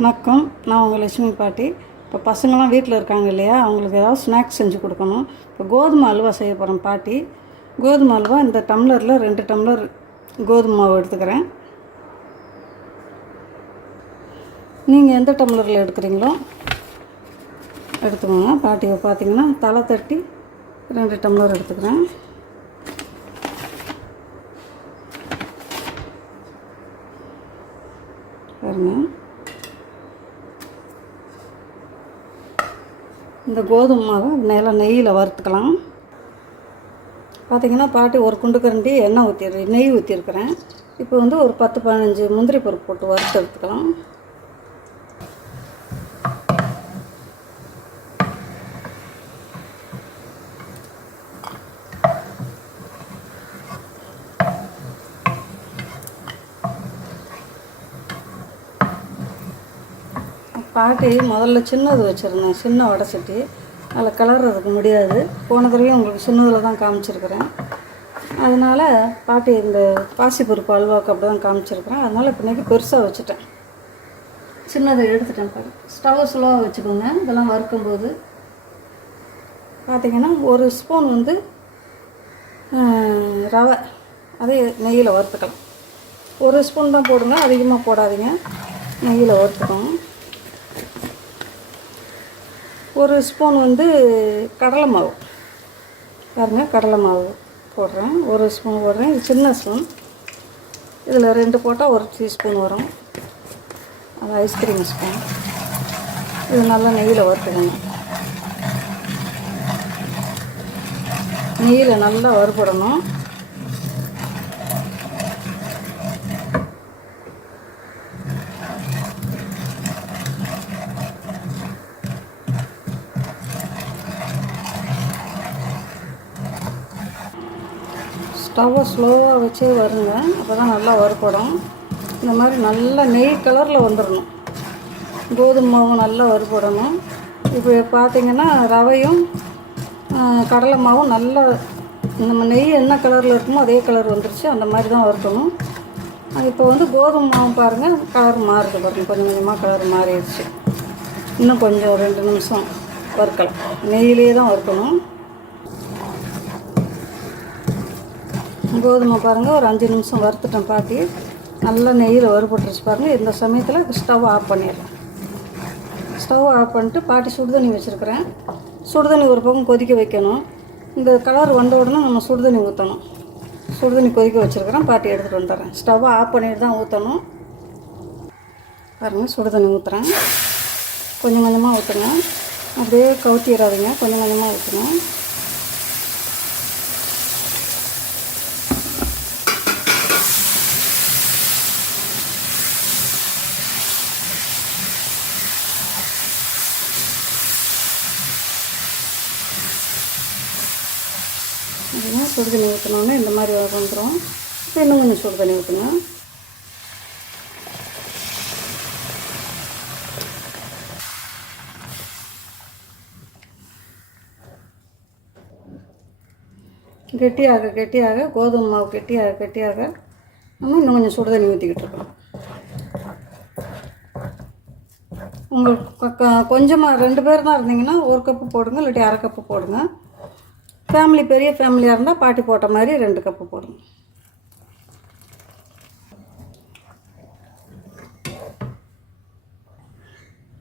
வணக்கம். நான் உங்கள் லட்சுமி பாட்டி. இப்போ பசங்களாம் வீட்டில் இருக்காங்க இல்லையா? அவங்களுக்கு ஏதாவது ஸ்நாக்ஸ் செஞ்சு கொடுக்கணும். இப்போ கோதுமை அல்வா செய்ய போகிறேன் பாட்டி. கோதுமை அல்வா இந்த டம்ளரில் ரெண்டு டம்ளர் கோதுமை மாவு எடுத்துக்கிறேன். நீங்கள் எந்த டம்ளரில் எடுக்கிறீங்களோ எடுத்துக்கோங்க. பாட்டியை பார்த்தீங்கன்னா தலை தட்டி ரெண்டு டம்ளர் எடுத்துக்கிறேன் பாருங்க இந்த கோதுமை மாவை மேலே நெய்யில் வறுத்துக்கலாம். பார்த்திங்கன்னா பாட்டி ஒரு குண்டு கரண்டி எண்ணெய் ஊற்றி நெய் ஊற்றிருக்கிறேன் இப்போ வந்து ஒரு பத்து பதினஞ்சு முந்திரி பருப்பு போட்டு வறுத்து எடுத்துக்கலாம். பாட்டி முதல்ல சின்னது வச்சுருந்தேன். சின்ன வடை சட்டி. அதில் கிளறதுக்கு முடியாது. போன தடவையும் உங்களுக்கு சின்னதில் தான் காமிச்சிருக்கிறேன். அதனால் பாட்டி இந்த பாசிப்பருப்பு அல்வாவுக்கு அப்படி தான் காமிச்சிருக்கிறேன். அதனால் இன்றைக்கி பெருசாக வச்சுட்டேன். சின்னதை எடுத்துட்டேன் பாரு ஸ்டவ் ஸ்லோவாக வச்சுக்கோங்க. இதெல்லாம் வறுக்கும்போது பார்த்திங்கன்னா ஒரு ஸ்பூன் வந்து ரவை. அதே நெய்யில் வறுத்துக்கலாம். ஒரு ஸ்பூன் தான் போடுங்க. அதிகமாக போடாதீங்க. நெய்யில் வறுத்துக்கோங்க. ஒரு ஸ்பூன் வந்து கடலை மாவு. பாருங்கள் கடலை மாவு போடுறேன். ஒரு ஸ்பூன் போடுறேன். இது சின்ன ஸ்பூன். இதில் ரெண்டு போட்டால் ஒரு டீஸ்பூன் வரும். அது ஐஸ்கிரீம் ஸ்பூன். இது நல்லா நெய்யில் வறுத்துக்கணும். நெய்யில் நல்லா வறுபடணும். ஸ்டவ்வை ஸ்லோவாக வச்சே வருங்க. அப்போ தான் நல்லா வறுப்படும் இந்த மாதிரி நல்லா நெய் கலரில் வந்துடணும் கோதுமை மாவும் நல்லா வறுபடணும். இப்போ பார்த்தீங்கன்னா ரவையும் கடலை மாவும் நல்லா நம்ம நெய் என்ன கலரில் இருக்குமோ அதே கலர் வந்துருச்சு. அந்த மாதிரி தான் வறுக்கணும். இப்போ வந்து கோதுமை மாவு பாருங்கள் கலர் மாறுது பாருங்கள் கொஞ்சம் கொஞ்சமாக கலர் மாறிடுச்சு. இன்னும் கொஞ்சம் ரெண்டு நிமிஷம் வறுக்கலாம். நெய்யிலே தான் வறுக்கணும். கோதுமை பாருங்கள் ஒரு அஞ்சு நிமிஷம் வறுத்துட்டேன் பாட்டி. நல்லா நெய்யில் வறுபட்டுருச்சு பாருங்கள் இந்த சமயத்தில் ஸ்டவ் ஆஃப் பண்ணிடுறேன். ஸ்டவ் ஆஃப் பண்ணிட்டு பாட்டி சுடுதண்ணி வச்சுருக்கிறேன். சுடுதண்ணி ஒரு பக்கம் கொதிக்க வைக்கணும். இந்த கலர் வந்த உடனே நம்ம சுடுதண்ணி ஊற்றணும் சுடுதண்ணி கொதிக்க வச்சுருக்கிறேன். பாட்டி எடுத்துகிட்டு வந்துடுறேன். ஸ்டவ்வை ஆஃப் பண்ணிட்டு தான் ஊற்றணும் பாருங்கள் சுடுதண்ணி ஊற்றுறேன் கொஞ்சம் கொஞ்சமாக ஊற்றுங்க அப்படியே கவுத்திடாதீங்க. கொஞ்சம் கொஞ்சமாக ஊற்றணும் அப்படின்னா சுடு தண்ணி ஊற்றினோன்னே இந்த மாதிரி வந்துடும் இப்போ இன்னும் கொஞ்சம் சுடு தண்ணி ஊற்றுங்க கெட்டியாக கெட்டியாக கோதுமை மாவு கெட்டியாக கெட்டியாக நம்ம இன்னும் கொஞ்சம் சுடு தண்ணி ஊற்றிக்கிட்டு இருக்கோம் உங்களுக்கு கொஞ்சமாக ரெண்டு பேர் தான் இருந்தீங்கன்னா ஒரு கப்பு போடுங்க இல்லாட்டி அரை கப்பு போடுங்க. ஃபேமிலி பெரிய ஃபேமிலியாக இருந்தால் பாட்டி போட்ட மாதிரி ரெண்டு கப்பு போடுங்க.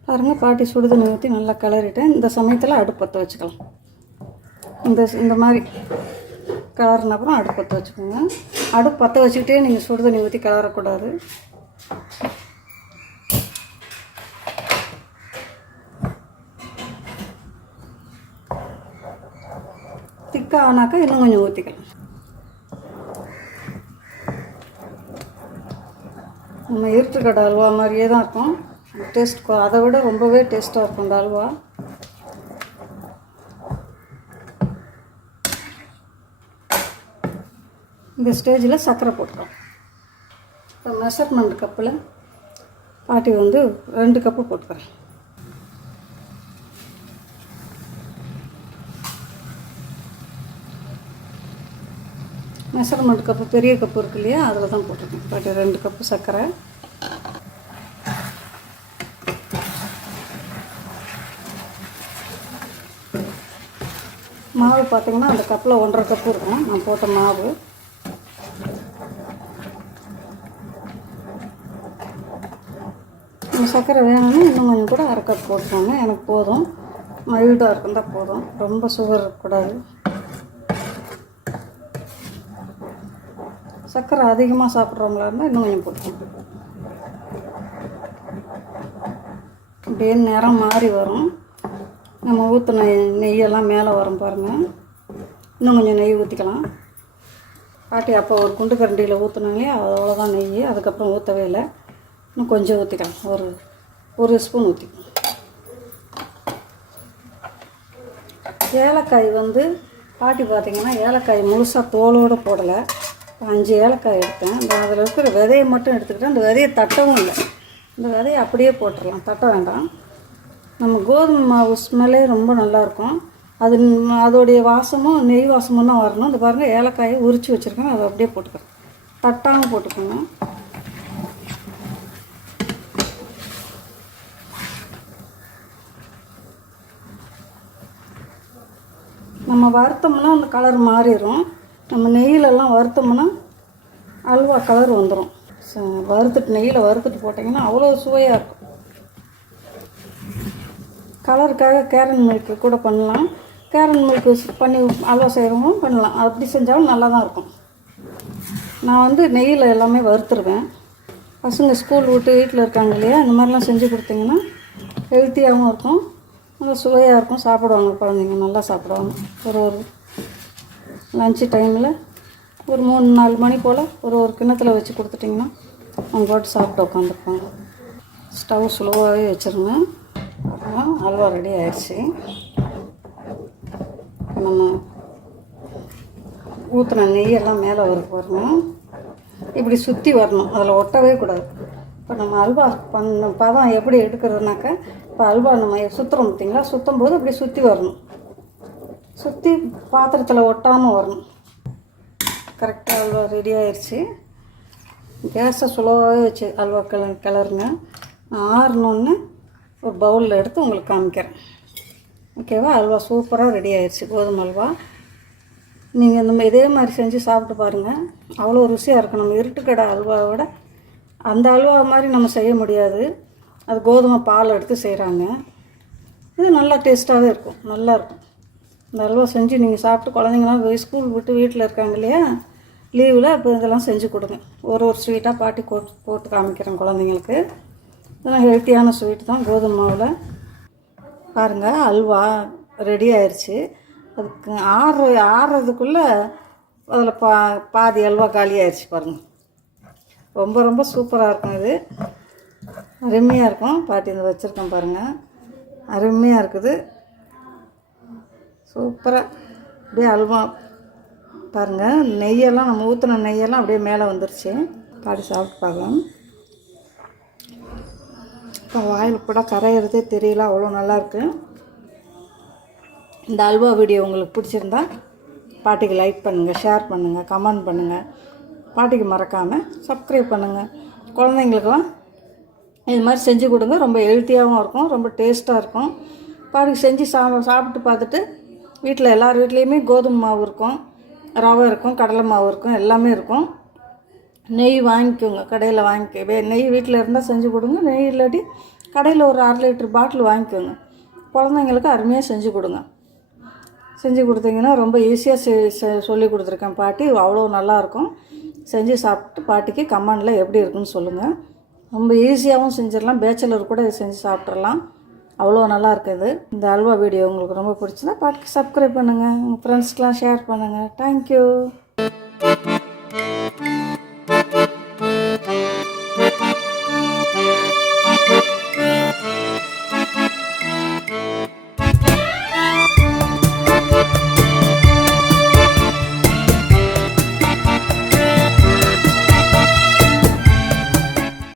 பாருங்கள் பாட்டி சுடுதண்ணி ஊற்றி நல்லா கிளறிட்டேன் இந்த சமயத்தில் அடுப்பத்தை வச்சுக்கலாம். இந்த இந்த மாதிரி கிளறின அப்புறம் அடுப்பத்தை வச்சுக்கோங்க. அடுப்பு பற்ற வச்சுக்கிட்டே நீங்கள் சுடுதண்ணி ஊற்றி கிளறக்கூடாது. திக்க ஆனாக்கா இன்னும் கொஞ்சம் ஊற்றிக்கலாம் நம்ம இருட்டுக்கடை அல்வா மாதிரியே தான் இருக்கும். டேஸ்ட் அதை விட ரொம்பவே டேஸ்ட்டாக இருக்கும் இந்த அல்வா. இந்த ஸ்டேஜில் சர்க்கரை போட்டுரும் இப்போ மெஷர்மெண்ட் கப்பில் பாட்டி வந்து ரெண்டு கப்பு போட்டுக்கிறேன். மெஷர்மெண்ட் கப்பு பெரிய கப்பு இருக்கு இல்லையா? அதில் தான் போட்டிருக்கேன். பட் ரெண்டு கப்பு சர்க்கரை. மாவு பார்த்திங்கன்னா அந்த கப்பில் ஒன்றரை கப்பு இருக்கும். நான் போட்ட மாவு. சர்க்கரை வேணும்னா இன்னும் கொஞ்சம் கூட அரை கப் போட்டுருவாங்க எனக்கு போதும். மைல்டாக இருக்குந்தால் போதும். ரொம்ப சுகர் இருக்கக்கூடாது. சர்க்கரை அதிகமாக சாப்பிட்றவங்களா இருந்தால் இன்னும் கொஞ்சம் போட்டு அப்படியே நிறம் மாறி வரும். நம்ம ஊற்றின நெய்யெல்லாம் மேலே வரும் பாருங்கள் இன்னும் கொஞ்சம் நெய் ஊற்றிக்கலாம் பாட்டி அப்போ ஒரு குண்டு கரண்டியில் ஊற்றினாலே அவ்வளோதான் நெய். அதுக்கப்புறம் ஊற்றவே இல்லை. இன்னும் கொஞ்சம் ஊற்றிக்கலாம் ஒரு ஒரு ஸ்பூன் ஊற்றிக்கலாம் ஏலக்காய் வந்து பாட்டி பார்த்திங்கன்னா ஏலக்காய் முழுசாக தோலோடு போடலை. அஞ்சு ஏலக்காய் எடுத்தேன். அந்த அதில் இருக்கிற விதையை மட்டும் எடுத்துக்கிட்டேன். அந்த விதையை தட்டவும் இல்லை. இந்த விதையை அப்படியே போட்டுடலாம். தட்ட வேண்டாம். நம்ம கோதுமை மாவு ஸ்மெல்லே ரொம்ப நல்லாயிருக்கும். அது அதோடைய வாசமும் நெய் வாசமும் தான் வரணும். இந்த பாருங்கள் ஏலக்காயை உரித்து வச்சுருக்கேன். அதை அப்படியே போட்டுக்கிறேன். தட்டாமல் போட்டுக்கோங்க. நம்ம வறுத்தோம்னா அந்த கலர் மாறிடும் நம்ம நெய்யிலெல்லாம் வறுத்தோம்னா அல்வா கலர் வந்துடும் வறுத்துட்டு நெய்யில் வறுத்துட்டு போட்டிங்கன்னா அவ்வளோ சுவையாக இருக்கும். கலருக்காக கேரன் மில்க்கு கூட பண்ணலாம். கேரன் மில்க்கு பண்ணி அல்வா செய்கிறவங்களும் பண்ணலாம். அப்படி செஞ்சாலும் நல்லா தான் இருக்கும். நான் வந்து நெய்யில் எல்லாமே வறுத்துருவேன். பசங்க ஸ்கூல் விட்டு வீட்டில் இருக்காங்க இல்லையா இந்த மாதிரிலாம் செஞ்சு கொடுத்தீங்கன்னா ஹெல்த்தியாகவும் இருக்கும். நல்லா சுவையாக இருக்கும். சாப்பிடுவாங்க குழந்தைங்க நல்லா சாப்பிடுவாங்க. ஒரு ஒரு லஞ்சு டைமில் ஒரு மூணு நாலு மணி போல் ஒரு ஒரு கிண்ணத்தில் வச்சு கொடுத்துட்டிங்கன்னா அவங்க போட்டு சாப்பிட்டு உட்காந்துருப்பாங்க ஸ்டவ் ஸ்லோவாகவே வச்சுருங்க. அப்புறம் அல்வா ரெடி ஆயிடுச்சு. நம்ம ஊற்றுன நெய்யெல்லாம் மேலே வர பாருங்க. இப்படி சுற்றி வரணும். அதில் ஒட்டவே கூடாது. இப்போ நம்ம அல்வா பண்ண பதம் எப்படி எடுக்கிறதுனாக்க இப்போ அல்வா நம்ம சுற்றுறோம் பார்த்தீங்களா சுற்றும் போது அப்படி சுற்றி வரணும். சுற்றி பாத்திரத்தில் ஒட்டாமல் வரணும். கரெக்டாக அல்வா ரெடி ஆயிடுச்சு கேஸை சுலோவாகவே வச்சு அல்வா கிள கிளறுங்க. ஆறணுன்னு ஒரு பவுலில் எடுத்து உங்களுக்கு காமிக்கிறேன். ஓகேவா அல்வா சூப்பராக ரெடி ஆயிடுச்சு கோதுமை அல்வா. நீங்கள் இந்த மாதிரி இதே மாதிரி செஞ்சு சாப்பிட்டு பாருங்கள் அவ்வளோ ருசியாக இருக்கும். நம்ம இருட்டுக்கடை அல்வாவோட அந்த அல்வா மாதிரி நம்ம செய்ய முடியாது. அது கோதுமை பால் எடுத்து செய்கிறாங்க இது நல்லா டேஸ்ட்டாகவே இருக்கும். நல்லாயிருக்கும் இந்த அல்வா செஞ்சு நீங்கள் சாப்பிட்டு குழந்தைங்களாம் போய் ஸ்கூல் விட்டு வீட்டில் இருக்காங்க இல்லையா? லீவில் அப்போ இதெல்லாம் செஞ்சு கொடுங்க. ஒரு ஒரு ஸ்வீட்டாக பாட்டி போட்டு போட்டு காமிக்கிறேன் குழந்தைங்களுக்கு. இதெல்லாம் ஹெல்த்தியான ஸ்வீட் தான் கோதுமை மாவில். பாருங்கள் அல்வா ரெடி ஆயிடுச்சு அதுக்கு ஆறு ஆறுறதுக்குள்ளே அதில் பா பாதி அல்வா காலி ஆயிடுச்சு பாருங்கள் ரொம்ப ரொம்ப சூப்பராக இருக்கும் இது. அருமையாக இருக்கும். பாட்டி இந்த வச்சுருக்கேன் பாருங்கள் அருமையாக இருக்குது. சூப்பராக அப்படியே அல்வா பாருங்கள் நெய்யெல்லாம் நம்ம ஊற்றின நெய்யெல்லாம் அப்படியே மேலே வந்துருச்சு. பாடி சாப்பிட்டு பார்க்கலாம். இப்போ வாயில் கூட கரையிறதே தெரியல. அவ்வளோ நல்லாயிருக்கு இந்த அல்வா வீடியோ உங்களுக்கு பிடிச்சிருந்தா பாட்டிக்கு லைக் பண்ணுங்கள் ஷேர் பண்ணுங்கள் கமெண்ட் பண்ணுங்கள் பாட்டிக்கு மறக்காமல் சப்ஸ்கிரைப் பண்ணுங்கள் குழந்தைங்களுக்கெல்லாம் இது மாதிரி செஞ்சு கொடுங்க. ரொம்ப ஹெல்த்தியாகவும் இருக்கும். ரொம்ப டேஸ்ட்டாக இருக்கும். பாட்டிக்கு செஞ்சு சா சாப்பிட்டு பார்த்துட்டு வீட்டில் எல்லார் வீட்லேயுமே கோதுமை மாவு இருக்கும் ரவை இருக்கும் கடலை மாவு இருக்கும் எல்லாமே இருக்கும். நெய் வாங்கிக்கோங்க கடையில் வாங்கிக்கவே நெய் வீட்டில் இருந்தால் செஞ்சு கொடுங்க நெய் இல்லாட்டி கடையில் ஒரு அரை லிட்டர் பாட்டில் வாங்கிக்கோங்க. குழந்தைங்களுக்கு அருமையாக செஞ்சு கொடுங்க. செஞ்சு கொடுத்தீங்கன்னா ரொம்ப ஈஸியாக செ செ- சொல்லி கொடுத்துருக்கேன் பாட்டி. அவ்வளோ நல்லாயிருக்கும் செஞ்சு சாப்பிட்டு பாட்டிக்கு கமெண்டில் எப்படி இருக்குன்னு சொல்லுங்கள் ரொம்ப ஈஸியாகவும் செஞ்சிடலாம். பேச்சலர் கூட செஞ்சு சாப்பிட்றலாம் அவ்வளோ நல்லா இருக்குது இந்த அல்வா வீடியோ உங்களுக்கு ரொம்ப பிடிச்சதா பாட்டுக்கு சப்ஸ்கிரைப் பண்ணுங்கள் உங்கள் ஃப்ரெண்ட்ஸ்க்கெலாம் ஷேர் பண்ணுங்கள் தேங்க்யூ